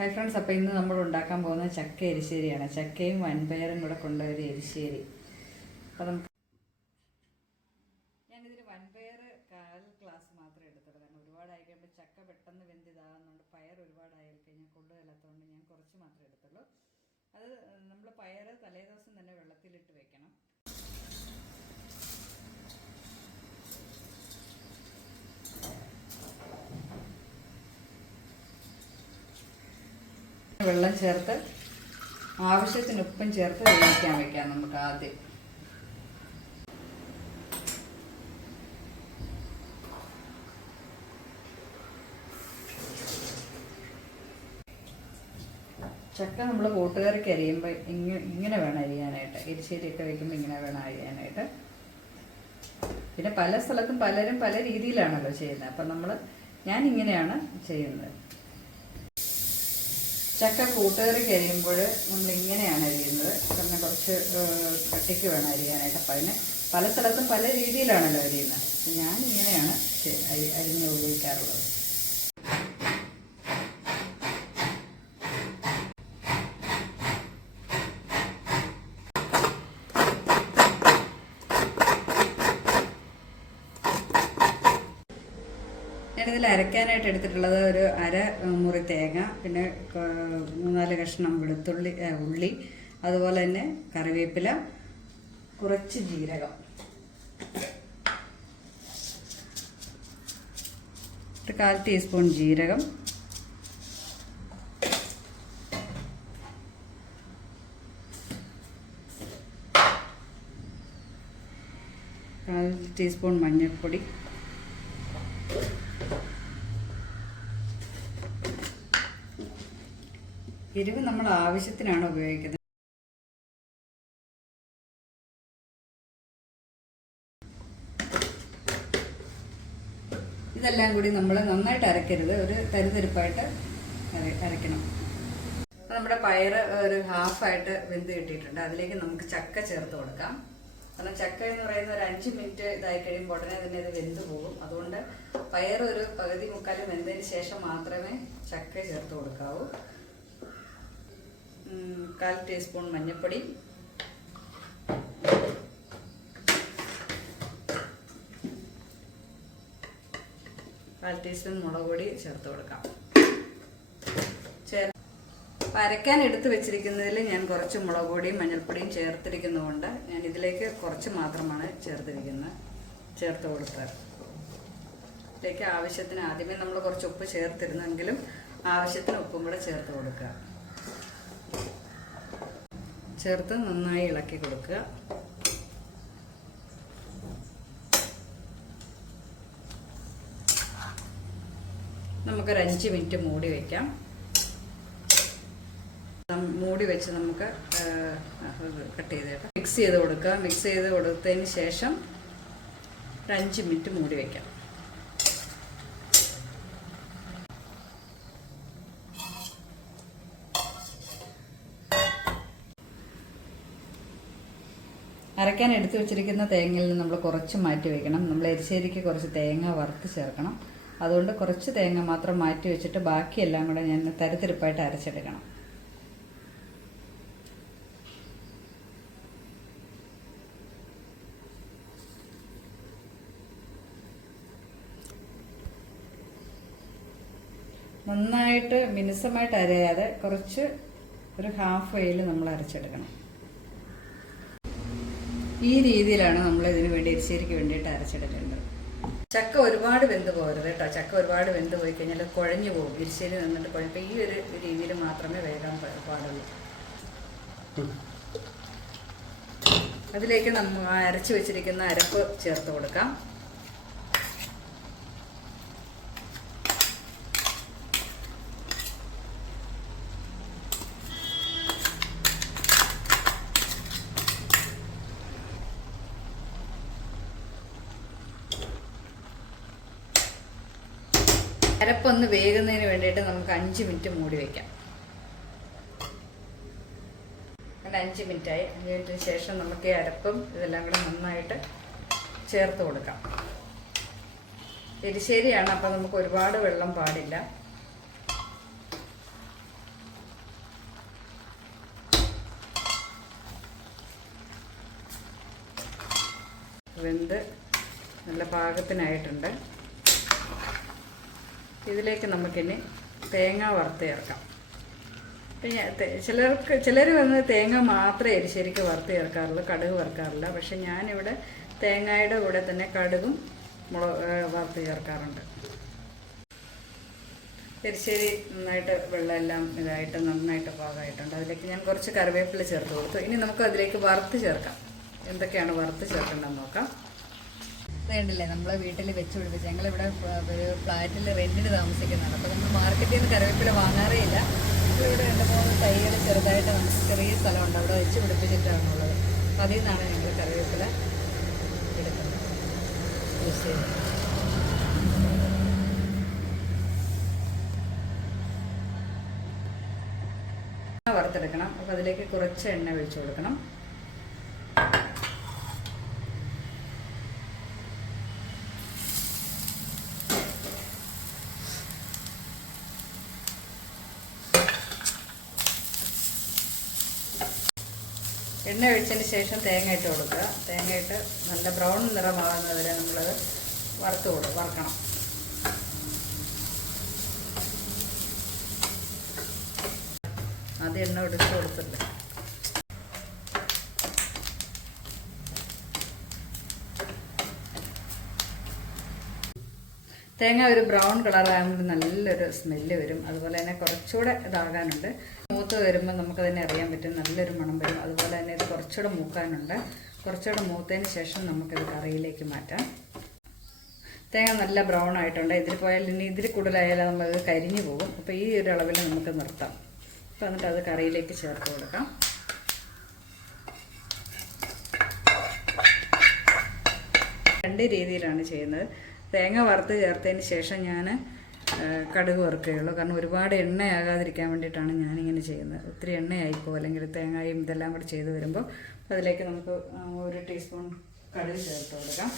Hi friends അപ്പോൾ ഇന്ന് നമ്മൾ ഉണ്ടാക്കാൻ പോകുന്ന ചക്ക എരിശ്ശേരിയാണ്. ചക്കയും വൻപയറും കൂടെ കൊണ്ട ഒരു എരിശ്ശേരി. അപ്പോൾ നമുക്ക് ഞാനിതിൽ വൻപയർ കാൽ ക്ലാസ് മാത്രമേ എടുത്തുള്ളൂ. കാരണം ഒരുപാടായി കഴിയുമ്പോൾ ചക്ക പെട്ടെന്ന് വെന്തിതാകുന്നുണ്ട് പയർ ഒരുപാടായി കഴിഞ്ഞാൽ കൊള്ളുകയില്ലാത്തതുകൊണ്ട് ഞാൻ കുറച്ച് മാത്രമേ എടുത്തുള്ളൂ. അത് നമ്മൾ പയർ തലേദിവസം തന്നെ വെള്ളത്തിലിട്ട് വെക്കണം. വെള്ളം ചേർത്ത് ആവശ്യത്തിന് ഉപ്പും ചേർത്ത് വേവിക്കാൻ വെക്കാം നമുക്ക് ആദ്യം. ചക്ക നമ്മൾ കൂട്ടുകാർക്ക് അരിയുമ്പോൾ ഇങ്ങനെ ഇങ്ങനെ വേണം അരിയാനായിട്ട്. എരിശ്ശേരിയൊക്കെ വെക്കുമ്പോൾ ഇങ്ങനെ വേണം അരിയാനായിട്ട്. പിന്നെ പല സ്ഥലത്തും പലരും പല രീതിയിലാണല്ലോ ചെയ്യുന്നത്. അപ്പം നമ്മൾ ഞാൻ ഇങ്ങനെയാണ് ചെയ്യുന്നത്. ചക്ക കൂട്ടുകറി നമ്മൾ ഇങ്ങനെയാണ് അരിയുന്നത്. കാരണം കുറച്ച് കട്ടിക്ക് വേണം അരിയാനായിട്ട്. അപ്പം അതിന് പല സ്ഥലത്തും പല രീതിയിലാണല്ലോ അരിയുന്നത്. ഞാൻ ഇങ്ങനെയാണ് അരി- അരിഞ്ഞ് ഉപയോഗിക്കാറുള്ളത്. ഞാനിതിൽ അരയ്ക്കാനായിട്ട് എടുത്തിട്ടുള്ളത് ഒരു അര മുറി തേങ്ങ പിന്നെ മൂന്നാൽ കഷ്ണം വെളുത്തുള്ളി ഉള്ളി അതുപോലെ തന്നെ കറിവേപ്പില കുറച്ച് ജീരകം. ഒരു കാൽ ടീസ്പൂൺ ജീരകം. കാൽ ടീസ്പൂൺ മഞ്ഞൾപ്പൊടി. എരിവ് നമ്മൾ ആവശ്യത്തിനാണ് ഉപയോഗിക്കുന്നത്. ഇതെല്ലാം കൂടി നമ്മൾ നന്നായിട്ട് അരക്കരുത്. ഒരു തരിതരിപ്പായിട്ട് അരക്കണം അപ്പോൾ നമ്മുടെ പയർ ഒരു ഹാഫായിട്ട് വെന്ത് കിട്ടിയിട്ടുണ്ട്. അതിലേക്ക് നമുക്ക് ചക്ക ചേർത്ത് കൊടുക്കാം. കാരണം ചക്ക എന്ന് പറയുന്ന ഒരു അഞ്ച് മിനിറ്റ് ഇതായി കഴിയുമ്പോൾ ഉടനെ തന്നെ അത് വെന്ത് പോകും. അതുകൊണ്ട് പയർ ഒരു പകുതി മുക്കാലും വെന്തതിന് ശേഷം മാത്രമേ ചക്ക ചേർത്ത് കൊടുക്കാവൂ. കാൽ ടീസ്പൂൺ മഞ്ഞൾപ്പൊടി. കാൽ ടീസ്പൂൺ മുളക് പൊടി ചേർത്ത് കൊടുക്കാം. ചേർ അരയ്ക്കാൻ എടുത്ത് വെച്ചിരിക്കുന്നതിൽ ഞാൻ കുറച്ച് മുളക് പൊടിയും മഞ്ഞൾപ്പൊടിയും ചേർത്തിരിക്കുന്നതുകൊണ്ട് ഞാൻ ഇതിലേക്ക് കുറച്ച് മാത്രമാണ് ചേർത്തിരിക്കുന്നത്. ചേർത്ത് കൊടുത്തത്. ഇതിലേക്ക് ആവശ്യത്തിന് ആദ്യമേ നമ്മൾ കുറച്ച് ഉപ്പ് ചേർത്തിരുന്നെങ്കിലും ആവശ്യത്തിന് ഉപ്പും കൂടെ ചേർത്ത് കൊടുക്കുക. ചേർത്ത് നന്നായി ഇളക്കി കൊടുക്കുക. നമുക്കൊരു അഞ്ച് മിനിറ്റ് മൂടി വയ്ക്കാം മൂടി വെച്ച് നമുക്ക് കട്ട് ചെയ്തേക്കാം മിക്സ് ചെയ്ത് കൊടുക്കുക മിക്സ് ചെയ്ത് കൊടുത്തതിന് ശേഷം ഒരു അഞ്ച് മിനിറ്റ് മൂടി വയ്ക്കാം അരയ്ക്കാൻ എടുത്തു വെച്ചിരിക്കുന്ന തേങ്ങയിൽ നിന്ന് നമ്മൾ കുറച്ച് മാറ്റി വെക്കണം. നമ്മൾ എരിശ്ശേരിക്ക് കുറച്ച് തേങ്ങ വറുത്ത് ചേർക്കണം. അതുകൊണ്ട് കുറച്ച് തേങ്ങ മാത്രം മാറ്റി വെച്ചിട്ട് ബാക്കിയെല്ലാം കൂടെ ഞാൻ തരത്തിരിപ്പായിട്ട് അരച്ചെടുക്കണം. നന്നായിട്ട് മിനുസമായിട്ട് അരയാതെ കുറച്ച് ഒരു ഹാഫ് വേയിൽ നമ്മൾ അരച്ചെടുക്കണം. ഈ രീതിയിലാണ് നമ്മൾ ഇതിന് വേണ്ടി എരിശ്ശേരിക്ക് വേണ്ടിയിട്ട് അരച്ചെടുക്കേണ്ടത് ചക്ക ഒരുപാട് വെന്ത് പോകരുത് കേട്ടോ. ചക്ക ഒരുപാട് വെന്ത് പോയി കഴിഞ്ഞാൽ കുഴഞ്ഞു പോകും. എരിശ്ശേരി നിന്നിട്ട് കുഴപ്പം ഈ ഒരു രീതിയിൽ മാത്രമേ പ- പാടുള്ളൂ. അതിലേക്ക് നമ്മൾ അരച്ചു വെച്ചിരിക്കുന്ന അരപ്പ് ചേർത്ത് കൊടുക്കാം. അരപ്പൊന്ന് വേകുന്നതിന് വേണ്ടിയിട്ട് നമുക്ക് അഞ്ച് മിനിറ്റ് മൂടി വയ്ക്കാം അങ്ങനെ അഞ്ച് മിനിറ്റായി. അഞ്ച് മിനിറ്റിന് ശേഷം നമുക്ക് ഈ അരപ്പും ഇതെല്ലാം കൂടെ നന്നായിട്ട് ചേർത്ത് കൊടുക്കാം. എരിശ്ശേരിയാണ് അപ്പോൾ നമുക്ക് ഒരുപാട് വെള്ളം പാടില്ല. വെന്ത് നല്ല പാകത്തിനായിട്ടുണ്ട്. ഇതിലേക്ക് നമുക്കിനി തേങ്ങ വറുത്ത് ചേർക്കാം. പിന്നെ ചിലർക്ക് ചിലർ വന്ന് തേങ്ങ മാത്രമേ ശരിക്കും വറുത്ത് ചേർക്കാറുള്ളൂ കടുക് വറുക്കാറില്ല. പക്ഷെ ഞാനിവിടെ തേങ്ങയുടെ കൂടെ തന്നെ കടുകും മുളക് വറുത്ത് ചേർക്കാറുണ്ട്. എരിശ്ശേരി നന്നായിട്ട് വെള്ളമെല്ലാം ഇതായിട്ട് നന്നായിട്ട് പാകമായിട്ടുണ്ട്. അതിലേക്ക് ഞാൻ കുറച്ച് കറിവേപ്പില ചേർത്ത് കൊടുത്തു. ഇനി നമുക്ക് അതിലേക്ക് വറുത്ത് ചേർക്കാം. എന്തൊക്കെയാണ് വറുത്ത് ചേർക്കേണ്ടതെന്ന് നോക്കാം. വേണ്ടില്ലേ നമ്മളെ വീട്ടിൽ വെച്ച് പിടിപ്പിച്ച്. ഞങ്ങളിവിടെ ഒരു ഫ്ലാറ്റിൽ റെന്റിന് താമസിക്കുന്നതാണ്. അപ്പോൾ നമ്മൾ മാർക്കറ്റിൽ നിന്ന് കറിവേപ്പില വാങ്ങാറേ ഇല്ല. ഇവിടെ രണ്ട് മൂന്ന് തൈകൾ ചെറുതായിട്ട് നമുക്ക് ചെറിയ സ്ഥലമുണ്ട്. അവിടെ വെച്ച് പിടിപ്പിച്ചിട്ടാണുള്ളത് അപ്പോൾ അതിൽ നിന്നാണ് ഞങ്ങൾ കറിവേപ്പില എടുക്കുന്നത്. വറുത്തെടുക്കണം. അപ്പോൾ അതിലേക്ക് കുറച്ച് എണ്ണ ഒഴിച്ചു കൊടുക്കണം. എണ്ണ ഒഴിച്ചതിന് ശേഷം തേങ്ങ ഇട്ട് കൊടുക്കുക. തേങ്ങ ഇട്ട് നല്ല ബ്രൗൺ നിറമാകുന്നത് വരെ നമ്മൾ വറുത്ത് കൊടുക്കും വറുക്കണം. അത് എണ്ണ ഒടിച്ച് കൊടുത്തിട്ട് തേങ്ങ ഒരു ബ്രൗൺ കളറാകുമ്പോൾ നല്ലൊരു സ്മെല്ല് വരും. അതുപോലെ തന്നെ കുറച്ചുകൂടെ ഇതാകാനുണ്ട്. മൂത്ത് വരുമ്പോൾ നമുക്ക് തന്നെ അറിയാൻ പറ്റും നല്ലൊരു മണം വരും. അതുപോലെ തന്നെ ഇത് കുറച്ചുകൂടെ മൂക്കാനുണ്ട്. കുറച്ചുകൂടെ മൂത്തതിന് ശേഷം നമുക്കിത് കറിയിലേക്ക് മാറ്റാം. തേങ്ങ നല്ല ബ്രൗൺ ആയിട്ടുണ്ട്. ഇതിൽ പോയാൽ ഇനി ഇതിൽ കൂടുതലായാലും നമ്മൾ കരിഞ്ഞു പോകും. അപ്പോൾ ഈ ഒരു അളവിൽ നമുക്ക് നിർത്താം. അപ്പോൾ എന്നിട്ട് അത് കറിയിലേക്ക് ചേർത്ത് കൊടുക്കാം. രണ്ട് രീതിയിലാണ് ചെയ്യുന്നത്. തേങ്ങ വറുത്ത് ചേർത്തതിന് ശേഷം ഞാൻ കടുക് വറുക്കുകയുള്ളൂ. കാരണം ഒരുപാട് എണ്ണയാകാതിരിക്കാൻ വേണ്ടിയിട്ടാണ് ഞാനിങ്ങനെ ചെയ്യുന്നത്. ഒത്തിരി എണ്ണയായിപ്പോൾ അല്ലെങ്കിൽ തേങ്ങയും ഇതെല്ലാം കൂടി ചെയ്ത് വരുമ്പോൾ അതിലേക്ക് നമുക്ക് ഒരു ടീസ്പൂൺ കടുക് ചേർത്ത് കൊടുക്കാം.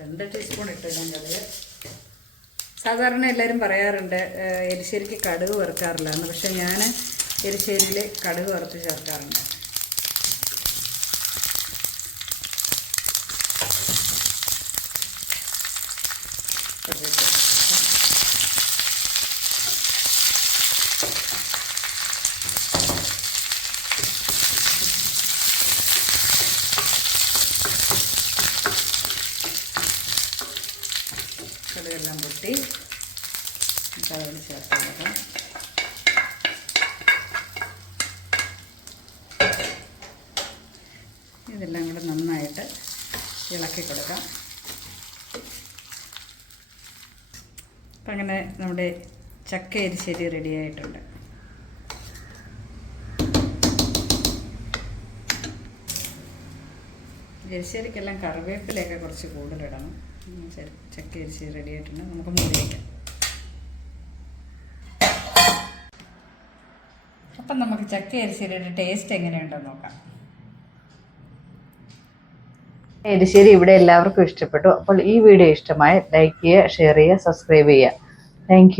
രണ്ട് ടീസ്പൂൺ ഇട്ട് ഞാൻ കടുക്. സാധാരണ എല്ലാവരും പറയാറുണ്ട് എരിശ്ശേരിക്ക് കടുക് വറുക്കാറില്ല എന്ന്. പക്ഷേ ഞാൻ എരിശ്ശേരിയിൽ കടുക് വറുത്ത് ചേർക്കാറുണ്ട്. കടുകെല്ലാം പൊട്ടി. കടുകിൽ ചേർത്ത് കൊടുക്കാം ഇതെല്ലാം കൂടെ നന്നായിട്ട് ഇളക്കി കൊടുക്കാം. അപ്പം അങ്ങനെ നമ്മുടെ ചക്ക എരിശ്ശേരി റെഡി ആയിട്ടുണ്ട്. എരിശ്ശേരിക്കെല്ലാം കറിവേപ്പിലയൊക്കെ കുറച്ച് കൂടുതലിടണം. ചക്ക എരിശ്ശേരി റെഡി ആയിട്ടുണ്ട്. നമുക്ക് മൂടി അപ്പം നമുക്ക് ചക്ക എരിശ്ശേരിയുടെ ടേസ്റ്റ് എങ്ങനെയുണ്ടെന്ന് നോക്കാം. എരിശ്ശേരി ഇവിടെ എല്ലാവർക്കും ഇഷ്ടപ്പെട്ടു. അപ്പോൾ ഈ വീഡിയോ ഇഷ്ടമായി ലൈക്ക് ചെയ്യുക ഷെയർ ചെയ്യുക സബ്സ്ക്രൈബ് ചെയ്യുക. താങ്ക്